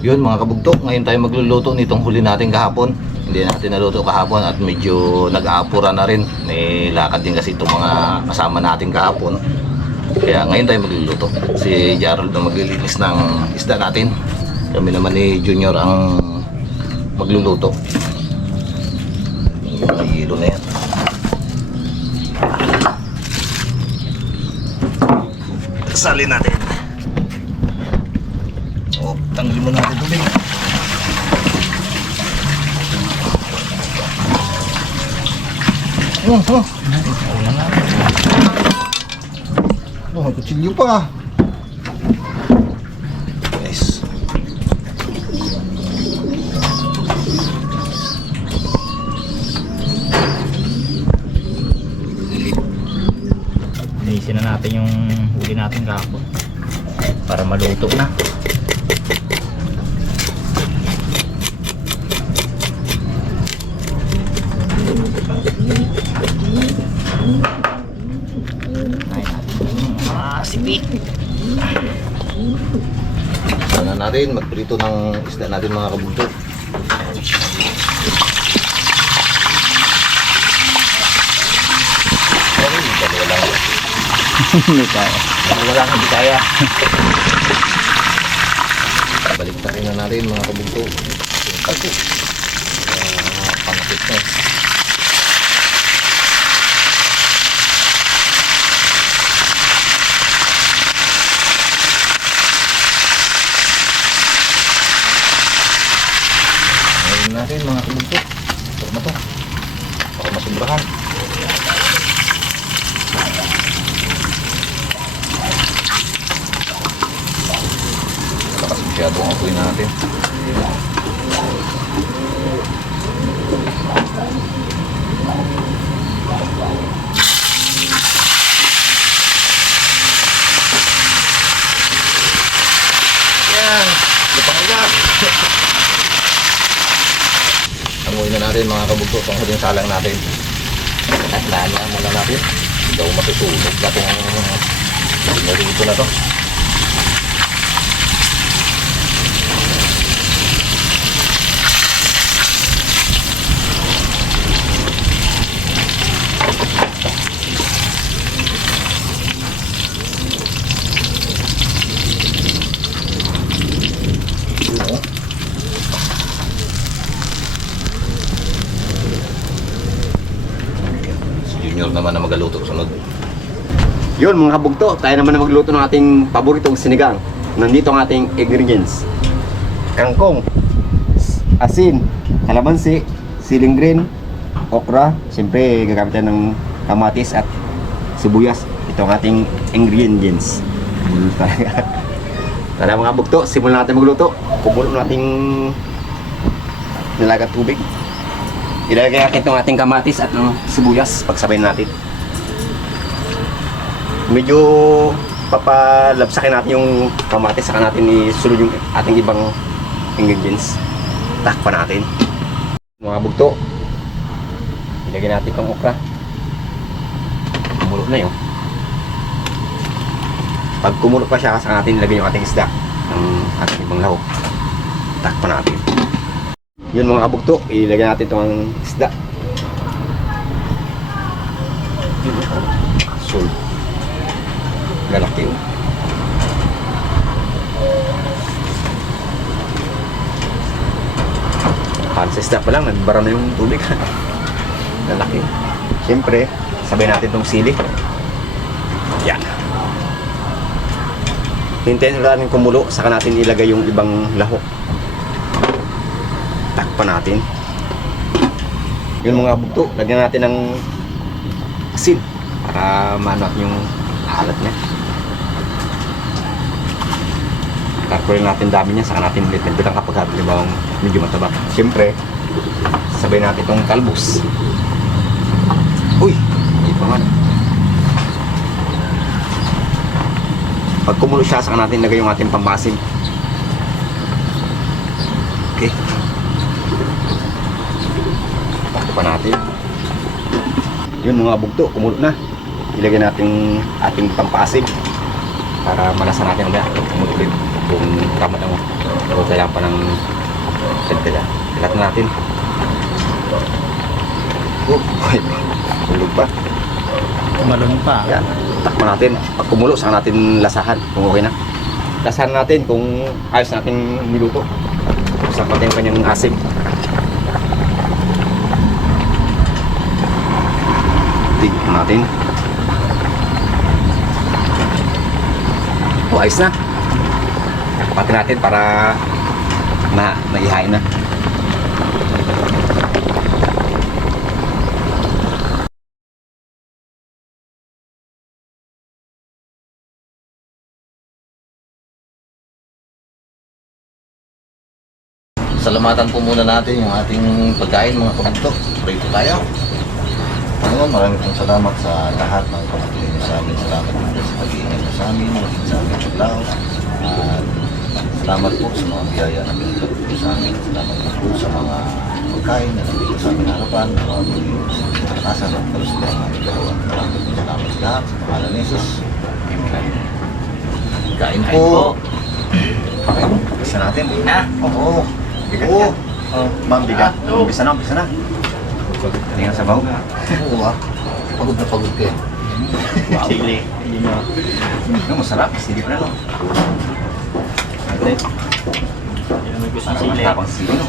Yun mga kabugto, ngayon tayo magluluto nitong huli natin kahapon. Hindi natin naluto kahapon at medyo nag-aapura na rin. May lakad din kasi itong mga kasama natin kahapon. Kaya ngayon tayo magluluto. Si Gerald na maglilinis ng isda natin. Kami naman ni Junior ang magluluto. Yung mga hilo na yan. Salin natin. O, tanggalin mo natin tubig. Oh, kutsilyo pa. Guys. Linisin na natin yung huli natin kahapon para maluto na. Sipi. Sana natin magprito ng isda natin mga kabugto. Sorry, dalawa lang. Hindi kaya. Dalawa lang, hindi kaya. Baliktarin na natin mga kabugto. Yung kalpo. Pangkit na. Natin mga kabugto. Ito na to. Baka masubrahan. Lakas masyado ang apoy natin. Yan. Lupang agad. Amoy na natin mga kabugto itong huling salang natin. At lahan muna natin. Hindi daw masusunog na itong sinarito na to. Junior naman na magaluto sunod. Yun mga kabugto, tayo naman na magluto ng ating paboritong sinigang. Nandito ang ating ingredients: kangkong, asin, kalamansi, siling green, okra, siyempre gagamitan ng kamatis at sibuyas. Ito ang ating ingredients. Tara mga kabugto, simulan natin magluto. Kumulo nating nilagat tubig. Ilalagay natin itong ating kamatis at sibuyas. Pagsabay natin. Medyo papalabsakin natin yung kamatis. Saka natin isunod yung ating ibang ingredients. Takpan natin. Mga bugto. Ilagay natin itong okra. Kumulo na yun. Pag kumulo pa siya, saka natin ilagay yung ating isda ng ating ibang lahok. Takpan natin. Yun mga kabugto, ilagay natin itong isda. Sul. Lalaki yun. Sa isda pa lang, nagbara na yung tubig. Lalaki. Siyempre, sabay natin itong sili. Yan. Hintayin natin kumulo, saka natin ilagay yung ibang lahok. Takpan natin. Yun mga bugto, lagyan natin ng asin para maano yung alat niya. Karpurin natin dami niya, saka natin ulit nagbilang kapag halimbawa medyo mataba. Siyempre, sabay natin itong talbos. Uy, hindi pa man. Pag kumulo siya, saka natin lagay yung ating pambasim. Okay. Pa natin. Yun mga bugto, kumulo na. Ilagay natin ating pampasim para malasan natin ulit. Kumulo ulit kung tama na mo. Pero kailangan pa ng dagdaga. Kalat na natin. Wait. Tulog pa. Malunong pa. Yan. Takpan natin. Pag kumulo, saka natin lasahan kung okay na. Lasahan natin kung ayos natin niluto. Sapat yung kanyang asim. Tignan natin. O, ayos na. Tapatin natin para maihain na. Salamatan po muna natin yung ating pagkain mga kabugtok. Pray po tayo. Ngayon, maraming pong salamat sa lahat ng pagpapilin niyo sa amin. Salamat po sa pag-iingat niyo sa amin, maging sa amin paglaos. At salamat po sa mga biyaya na binigay po sa amin. Salamat po sa mga pagkain na nabigay sa amin harapan. Salamat po sa kalakasan at kalusugan ng aming katawan. Salamat po sa lahat. Sa pangalan ni Jesus. Amen. Kain po. Kain. Isa natin. Na? Oo. Bigat Oo. yan. Ma'am, bigat. Umpisa na, umpisa na. Tingnan sa baho. Oo ah. Pagod na pagod ka eh. Wow. Sili. No, masarap. Sige pa na, no? Ate. Yan ang gusto ng Parang sili. matapang sili, no?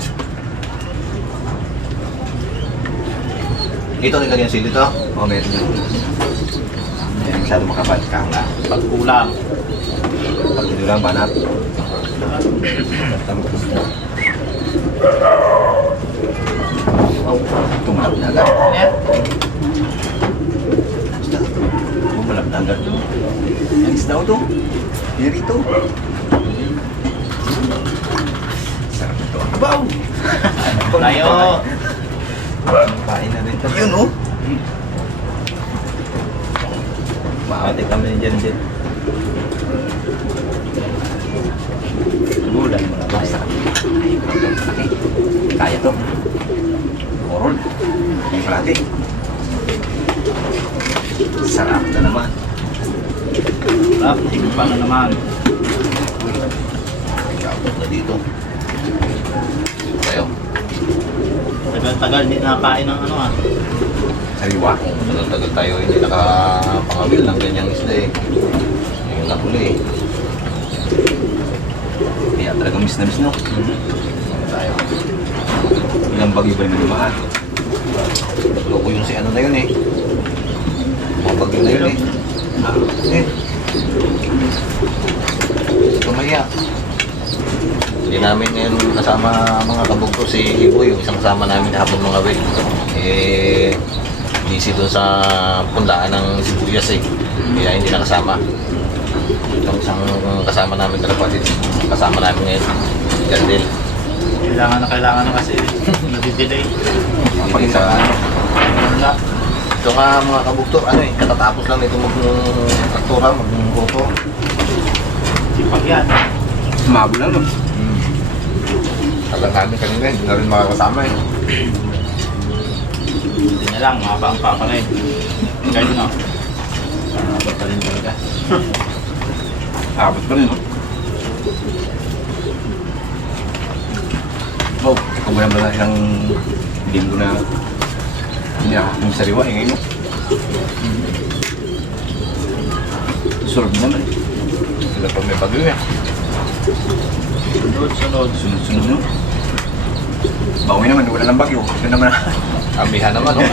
Dito nilagyan yung sili to. Oo, meron yun. Hindi masyado makapal. Kala. Pagkulang. Pag hindi lang banat. Tumalap na agad. Yan. Isda. Tumalap na agad. Ang isda ko to. Pirito. Sarap ito. Abaw! Tayo. Kain na rin. Yun, oh. Maate kami dyan din. Gulan mo na ba? Kaya to. Orol. Yung palati. Sarap na naman. Sarap. Tingin pa na naman. Kapot na dito. Tayo. Tagal-tagal hindi nakain ng ano ah. Sariwa. Tagal-tagal tayo hindi nakapangawil ng ganyang isda eh. Yung nakuli eh. Kaya talagang miss na miss, no? Tayo. Ilang bagyo ba yung lumahan? Loko yung si ano na yun eh. Mga bagyo na yun eh. Eh. Tumaya. Hindi namin ngayon kasama mga kabugto si Iboy, yung isang kasama namin hapon mga wek. Eh, busy doon sa pundaan ng sibuyas eh. Kaya hindi nakasama. Itong isang kasama namin na kapatid, kasama namin ngayon, Gandil. Kailangan na kasi nadidelay. Pag sa Wala. Ito nga mga kabugto, ano eh, katatapos lang ito mag-aktura, mag-photo. Sipag yan. sumabol lang, no? Tagal namin kanina, hindi na rin makakasama eh. Hindi na lang, mahaba ang papa na yun. Kahit no. Mahaba pa rin talaga. Abot pa rin, no? Oh, kung wala ba ilang linggo na hindi yung sariwa, eh, ngayon, no? Surf naman, eh. Wala pa may bagyo eh. Sunod. Sunod-sunod, no? Bawi naman, wala ng bagyo. Yun naman, Amihan naman, no?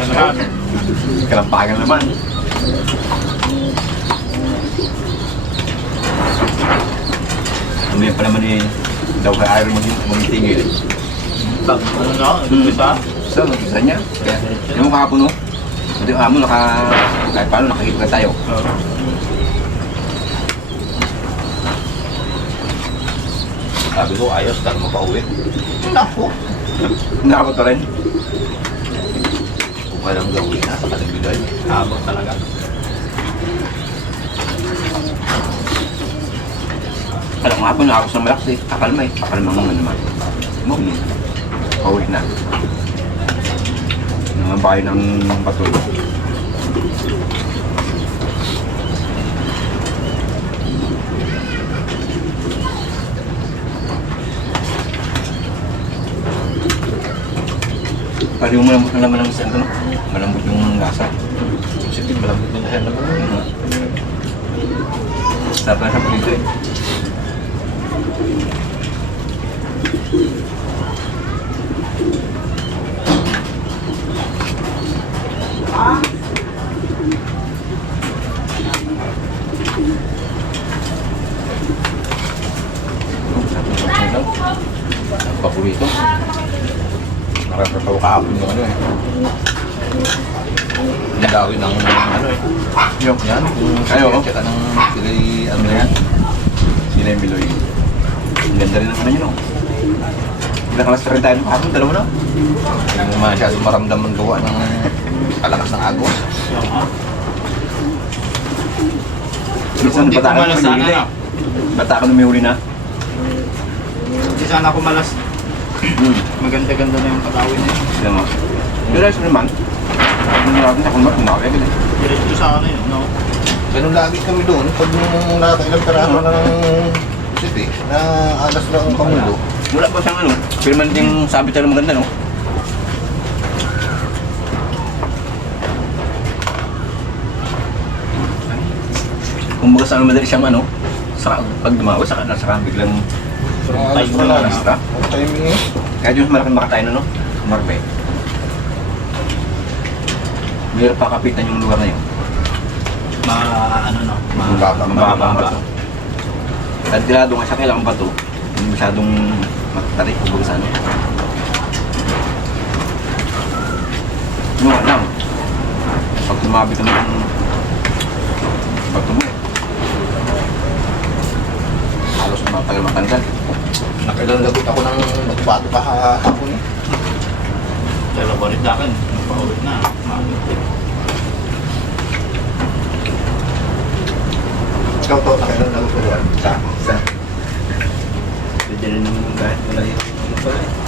kalampagan naman. Umaya pa naman eh, daw kay Iron maging-tingil. Pag ano no, nag-umpisa. So, mag-isa niya. Kaya, yung kahapon, no? Hindi mo kahit paano, nakakita ka tayo. Sabi ko, ayos, dahil mapauwi. Naku! Nakakot pa rin. Kung kailang gawin, nasa kalibigay. Habang talaga. Alam nga po, nakakos ng malakas eh. Akalma eh. Akalma nga naman. Mo, pauwi na. Mga bahay ng patul. Pari yung malambot na laman ng isang no? Malambot yung lasa. Sige, malambot na lahat naman. Sarap na sa pagkito eh. Ang paborito. Nakakatawa kahapon yung ano eh. Nilawin ng ano eh. Yung Yan, yung Ayo. tsaka ng silay, ano na yan. sila yung Miloy. Ang ganda rin ang ano yun oh. Pinakalas na rin tayo ng kahapon, dalawa na. Hindi mo masyadong maramdaman gawa ng kalakas ng agos. Minsan Hindi bata ka kumalas na sana may huli. na. Bata ka na may huli na. Hindi sana ako malas. Maganda-ganda na yung pagawin niya. Sila mo. Pero ayos naman. Ano natin sa kumbat, kumawag agad eh. Diretso sa ano yun, no? Ganun lagi kami doon. Pag nung nakailang peraso na ng city, na alas na ang pamulo. Wala pa siyang ano. Pero man yung sabit na maganda no. Kumbaga sa madali siyang ano. Pag dumawa, saka biglang Alas na lang. Ang timing eh. kahit yung malaking makatayo na no. Marbe. Mayroon pa kapitan yung lugar na yun. Ano no? Mababa. At tirado nga siya kailangan ba ito? Hindi masyadong matatarik kumbaga sa ano. No, lang. Pag tumabi ka ng bato mo eh. Halos matagal matanggal. Nakailang lagot ako ng nagbato kahapon eh. Dalawa rin sa akin. Paulit na. Ikaw to, nakailang lagot ko doon. Sa. Pwede rin naman yung kahit wala yun.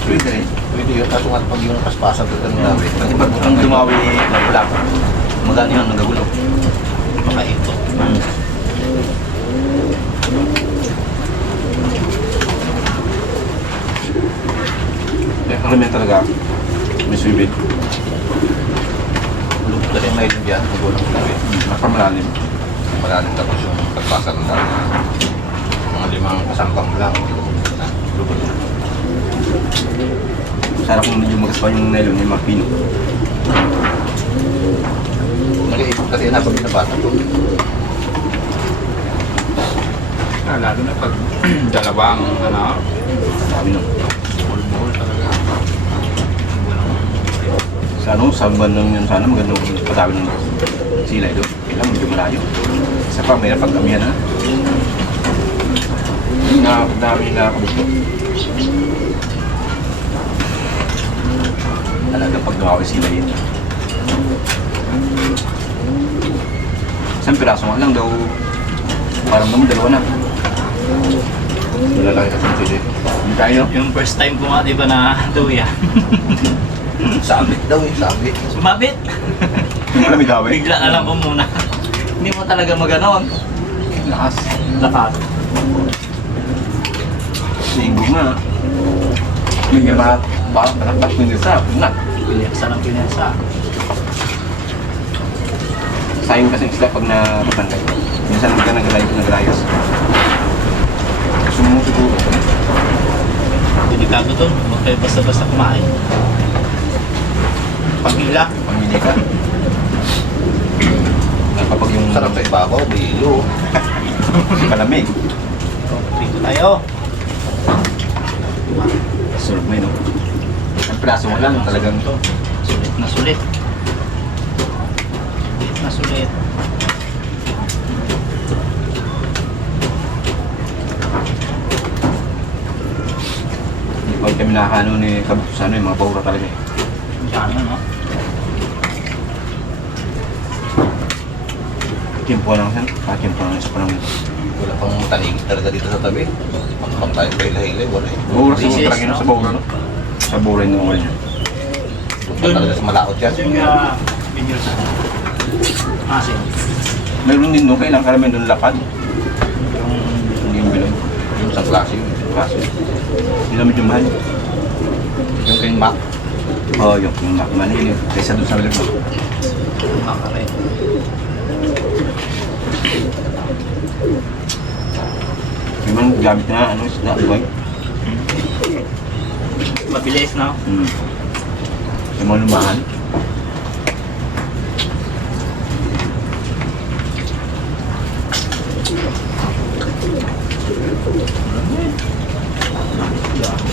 Pwede rin. Pwede yun, kaso nga pag yung paspasan doon ng labi. Pati pag ang tumawi wala ko. Magano yun, nagagulo. Makaikot. Eh, karamihan talaga. May swimming. Lubog na rin ngayon dyan, magulang ko labi. Napamalalim. Malalim tapos yung pagpasan ng labi. Mga 5 kasampang lang. Lubog na. Sana kung medyo magaspa yung nylon, yung mga pino. Nag-iikot kasi na pag binabata ko. Lalo na pag dalawang ano, Sabi no. buhol-buhol talaga. Sa ano, sa buwan lang yun sana, magandang patawin ng sila ito. Kailan, medyo malayo. Isa pa, mayroon pag kamihan na. Dami na kabukto. Talaga pag dumawi sila yun. Isang piraso nga lang daw, parang naman dalawa na. Malalaki kasi yung sili. Hindi tayo. Yung first time ko nga, di ba, na tuya. Sabit daw eh, sabit. Sumabit! Wala may daway. Bigla na lang ko muna. Hindi mo talaga maganon. Lakas. Lakas. Singgo nga. May ba? Bakit nakapag ko sa punat. Pinirsa ng pinirsa. Sayang kasi sila pag napapantay. Minsan ka naglayos. Gusto mo siguro. Delikado to. Huwag kayo basta-basta kumain. Pagila. Pamili ka. Kapag yung Sarap sa ibabaw, bilo. palamig. Dito tayo. Surf mo yun, no? Ang praso mo lang talagang to. Sulit na sulit. Sulit na sulit. pag kami nakakano ni Kabukto sa ano, yung mga paura talaga eh. Diyan no? Kimpo lang yan. Kimpo lang sa panahon. Wala pang tanigis talaga dito sa tabi. Pang tayo kay Lahilay, wala eh. Buura sa Thesis, talaga yun sa Baura, no? Sa Baura yung wala niya. Doon talaga sa Malaot yan. Yung video sa asin. Meron din doon, kailangan karamihan doon lapad. Yung Hindi yung bilog. Yung isang klase yun. Kaso, hindi na medyo mahal. Yung kay Mac. Oh, yung manili. Kaysa doon sa ulit mo. Makaray. Yung man gamit na ano, isda, boy. Mabilis, no? Yung mga lumahan.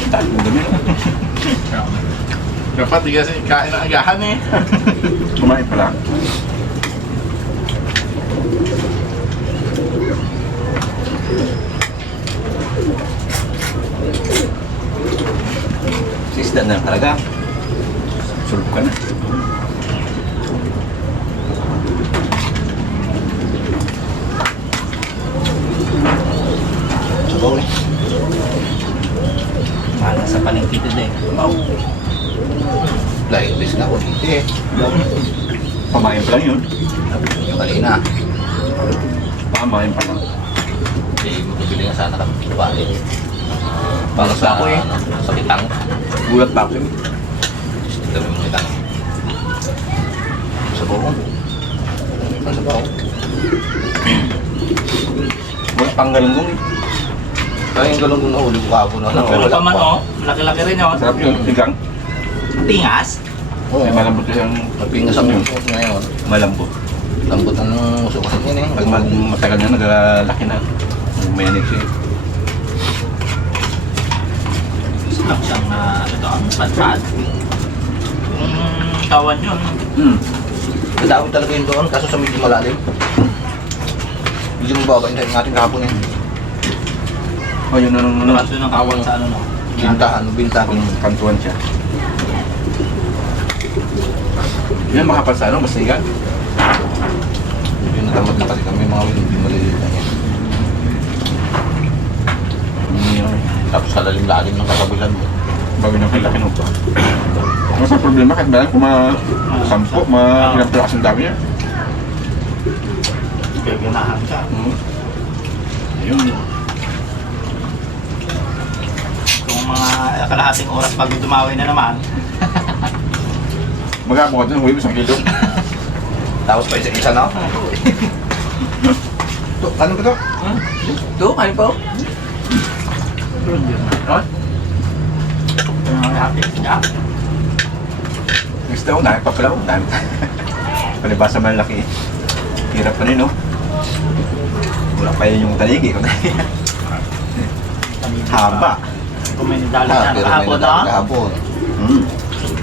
Dahil mo dami. Dapat di kasi kain ng agahan eh. Kumain pala. Sisda na talaga. Sulp ka na. Sabaw eh. Mahal sa palengke today. Wow. Like this na ako dito eh. Pamain pa lang yun. Yung kanina. Pamain pa lang. Eh, magpili nga sana kami ng bali. Para sa Ako eh. sa kitang. Gulat pa ako. Dami mo kitang. Sabaw ko. Ang sabaw. Wala pang galunggong eh. Kaya yung galong na uli ko kahapon. Pero pa man, oh. Laki-laki rin, oh. Sarap yun. Tigang. Tingas. Oo. May malambot kasi yung Magpingas ang musok ngayon. malambot. Lambot ang musok kasi yun eh. Pag matagal na, naglalaki na. May anik siya. Sarap siyang, ito, ang pad-pad. Yung tawan yun. Nadami talaga yun doon, kaso sa medyo malalim. Medyo mababa yung ating kahapon eh. Oh, yun na nung Nakas doon ang kawan sa ano, no? Binta. kantuan siya. Yan makapal sa ano, basta ikan. Medyo natamad na kasi kami mga hindi maliliit na yan. Tapos sa lalim-lalim ng kasabilan mo. Bago nang kilaki nung pa. Mas ang problema kahit ba lang kung ma-sampo, ma-ilang pala kasang dami niya. Gaganahan ka. Ayun. Kung mga kalahating oras bago dumawi na naman. Mag-aamo ka dun, huwi mo 1 kilo. Tapos pa isa na. Ano ba to? Ito, kain pa. Ha? Yeah. Gusto ko, dahil pa pala ko. Palibasa malaki. Hirap pa rin, no? Wala pa yun yung taligi ko. Haba. Kung may nadala na kahapon na. Kahapon.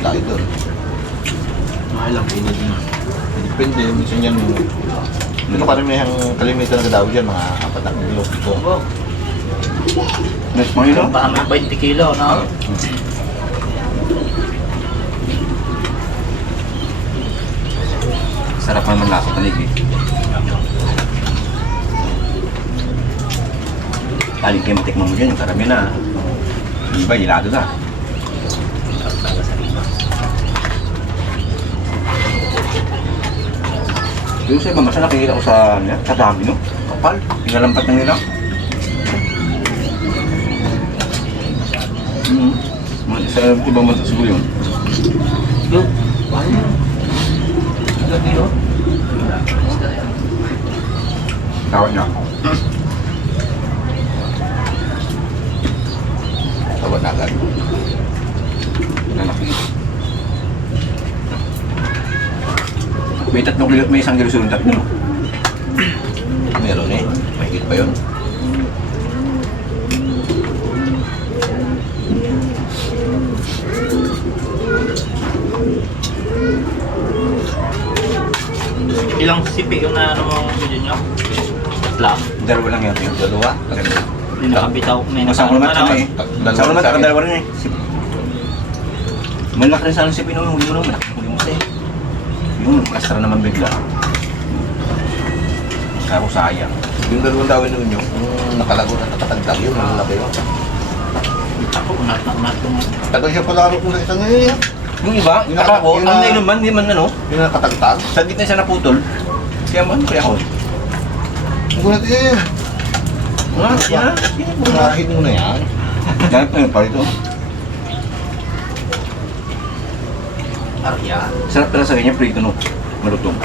Laki doon. Mahal lang pinili na. Depende, minsan yan. Ito karimihang kalimitan na daw dyan, mga 4 na kilo. Ito. Next mo yun, no? Baka may 20 kilo, no? Sarap naman lasa taligi. Talig kayo matikman mo dyan, yung karami na. Yung iba, hilado na. Yung sa iba, mas nakikita ko sa dami, no? Kapal, pinalampat na nila. Sa ibang bansa siguro yun. Yung, kilo? Tawag niya. Tawad na agad. Lalaki. May 3 kilo, may 1 kilo sulong 3. Meron eh. Mahigit pa yun. Ilang sipi yung na ano mong video nyo? Lang. Dalawa lang yan. Dalawa. Hindi nakabitaw. May Masama naman nakabitaw kami. Sama naman, dalawa rin eh. Malaki rin sana si Pino, huli mo naman. Huli mo siya eh. Yung plastra naman bigla. Karo sayang. Yung dalawang dawin nun yung nakalago na natatagdag yun. Malaki yun. Ako, unat ko nga. Tagal siya palaro kung sa isang ngayon. Yung iba, yung nakako, Yung ang na- nylon man, hindi man ano, Yung nakatagtag. sa gitna siya naputol. Kaya man, kaya ako. Ang gulat eh. Yan. Marahin mo na yan. Ganap na yun pa ito. Arya. Sarap pala sa ganyan, prito no. Malutong.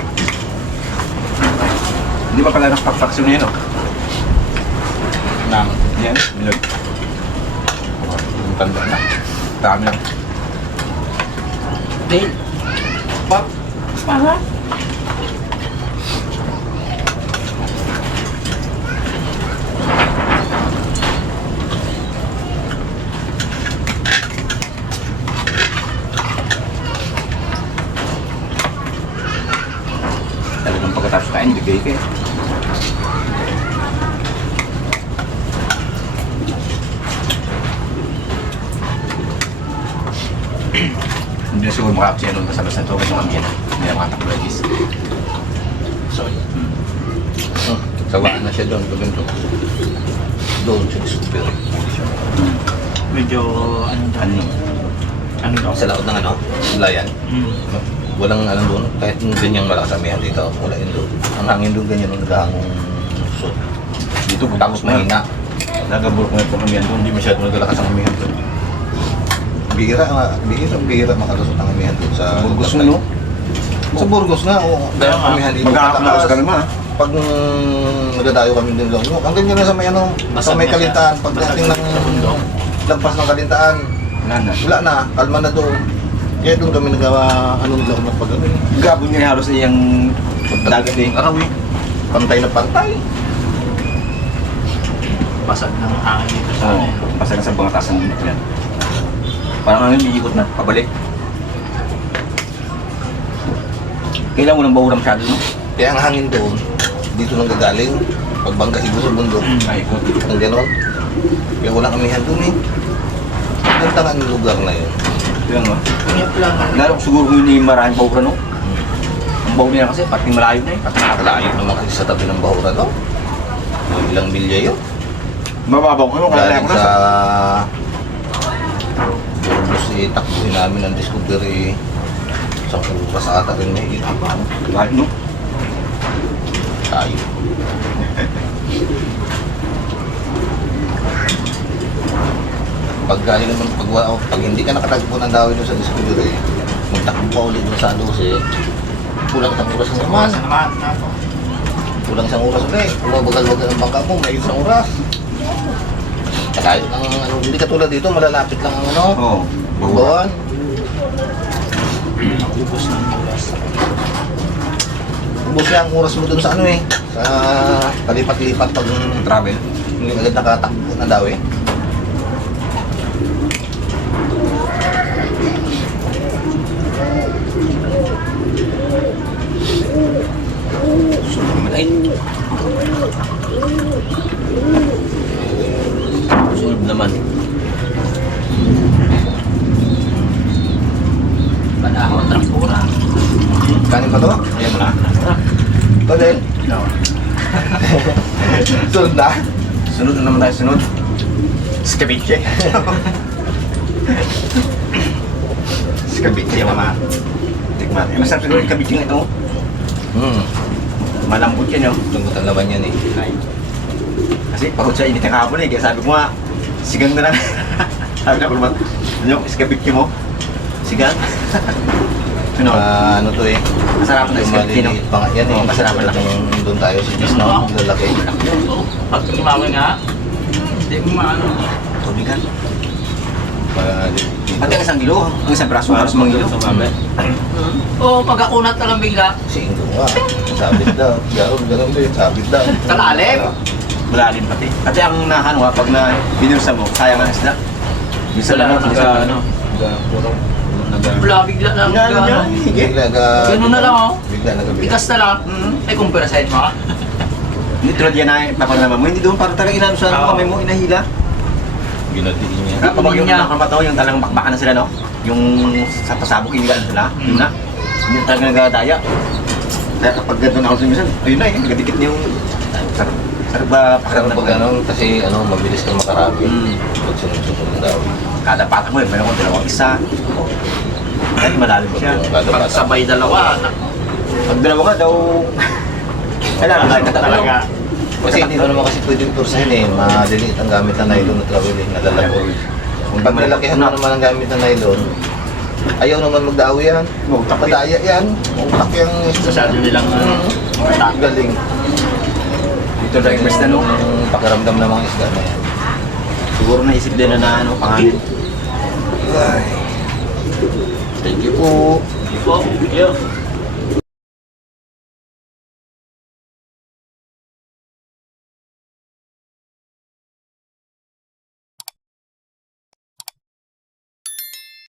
Hindi ba pala nakapagpaksyon na yan, no? Nang. Yan, milog. Tanda na. Dami na. Dale. Pop. Para. Talagang pagkatapos kain, bigay ka eh. Hindi na siguro makakasya nung kasabas na tubig ng amyan. Hindi na makatakbalagis. Sorry. Sawaan na siya doon. Doon siya super. Medyo ano daw. Ano? Ano daw? Sa laot ng ano, layan. Mm. Walang ano doon, kahit ganyang malakas amihan dito, wala yun doon. Ang hangin doon ganyan nung naghahangong usot. Dito, Tapos mahina. Nagabulok na itong amyan doon. Hindi masyado nagalakas ang amihan doon. Bihira makalusot ang amihan doon sa Burgos Lagay. na, no? Sa Burgos na, oo. Dahil ang amihan dito Magkakamalas ka naman, ha? Pag nagdadayo kami din lang, ang ganyan na sa may ano, sa may kalintaan, pagdating ng lagpas ng kalintaan, wala na, kalma na doon. Kaya doon kami nagawa, ano nila ako pag ano. Gabon niya halos yung dagat eh. Araw eh. Pantay na pantay. Basag ng hangin dito sa Oo, ano. pasang sa mga taas ng dito yan. Parang ano, iikot na, pabalik. Kailangan mo ng bahura masyado, no? Kaya ang hangin doon, dito nang gagaling. Pagbangka siguro sa bundok. Naikot. Ang gano'n. Kaya walang amihan doon eh. Ang tangan ng lugar na yun. Kaya nga. Ingat lang. Lalo siguro kung yun yung maraming bahura, no? Ang bahura niya kasi, pating malayo na eh. Pating Nakalayo naman kasi sa tabi ng bahura daw. Ilang milya yun. Mababaw ko, kaya Galing ko na sa sa... Burgos eh, takbuhin namin ang discovery. Isang oras ata rin may ito. Lahat, no? Tayo. Pag galing naman, pag hindi ka nakatagpo ng dawin doon sa discovery, magtakbo pa ulit doon sa Aluce, kulang isang oras na naman. Basa naman. Ako. Kulang isang oras ulit. Kung mabagal-bagal ang bangka mo, may isang oras. Kahit ang ano, hindi katulad dito, malalapit lang ang ano, Oo. buwan. Ubus ng oras. Ubus niya ang oras mo dun sa ano eh, sa palipat-lipat pag Travel. hindi agad nakatakbo na daw eh. Ay. Sunod naman. Panahon, traktura. Kanin pa to? Ayan mo na. Ito din. No. Sunod na. Sunod na naman tayo, sunod. Scabiche. Scabiche naman. Tikman. Eh, masarap siguro yung scabiche nga ito. Malambot yan yun. Lungkot ang laban yan eh. Kasi pagod sa init ng hapon eh. Kaya sabi ko nga, sigang na lang. Sabi na ko naman, ano yung scabiche mo? Sigang? Sunod. Ano to eh. Masarap na Yung scabiche, no? maliliit pa nga yan eh. Oo, masarap na laki. Yung doon tayo sa Gis, no? Ang lalaki. Pag tumawi nga, hindi mo maano. Tubigan. Maliliit. Pati ang isang kilo, ang isang braso, halos mga kilo. Oo, pagkakunat na lang bigla. Singko nga. Sabit daw. Ganun din. Sabit daw. Sa lalim. Malalim pati. Kasi ang nakano pag na binursa mo, sayang ang isda. Bisa Wala lang nang isa ano. Puro. Wala, bigla lang. Ano niya? Hige. Bigla Ganun na lang, oh. Bigla nagabigas. Bigas na lang. Ay, kumpara sa mo. Hindi tulad yan ay papalalaman mo. Hindi doon para talaga inano sa Oo. kamay mo, inahila. Ginatiin niya. Kapag yung niya. nakamataw, yung talagang bakbakan na sila, no? Yung sa pasabog, hindi ka sila. Yun na. Hindi talaga nagdadaya. Kaya kapag gano'n ako sa minsan, ayun na, nagadikit niya yung... Sarap. Sarap ba Pero pakiramdam pag ano, kasi ano, mabilis kang makarami. Mm. Pag sunod-sunod ng daw. Kada patak mo, mayroon kong dalawang isa. Kahit malalim siya. Kada Pag bata. sabay dalawa, anak. Pag dalawa ka daw... Kailangan sa Talaga. talaga. Kasi hindi mo naman kasi pwedeng tursahin eh. Madiliit ang gamit na nylon na travel eh, nalalago. Kung pag nalakihan mo naman ang gamit na nylon, Ayaw naman magdawi yan. Madaya yan. Utak yung Masyado nilang matak. galing. Ito na yung basta, no? Yung pakiramdam ng mga isda na yan. Siguro naisip din na ano, pangalan. Thank you po. Ipok, yun.